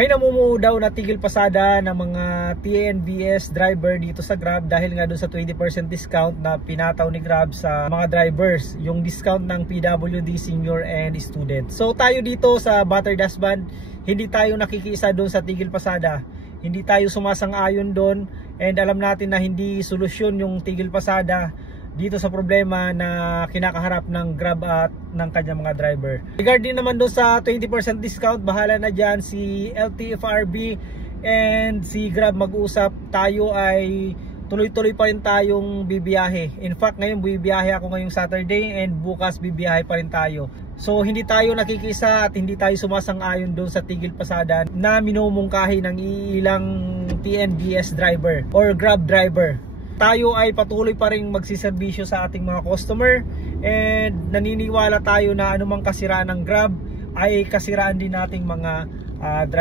May namumuo daw na tigil pasada ng mga TNVS driver dito sa Grab dahil nga doon sa 20% discount na pinataw ni Grab sa mga drivers, yung discount ng PWD, senior and student. So tayo dito sa Battery Dashband, hindi tayo nakikiisa doon sa tigil pasada. Hindi tayo sumasang-ayon doon, and alam natin na hindi solusyon yung tigil pasada dito sa problema na kinakaharap ng Grab at ng kanyang mga driver. Regarding naman doon sa 20% discount, bahala na dyan si LTFRB and si Grab mag-usap. Tayo ay tuloy-tuloy pa rin tayong bibiyahe. In fact, ngayon bibiyahe ako ngayong Saturday and bukas bibiyahe pa rin tayo. So hindi tayo nakikisa at hindi tayo sumasang-ayon doon sa tigil pasada na minumungkahi ng ilang TNVS driver or Grab driver. Tayo ay patuloy pa rin magsiservisyo sa ating mga customer, and naniniwala tayo na anumang kasiraan ng Grab ay kasiraan din nating mga driver.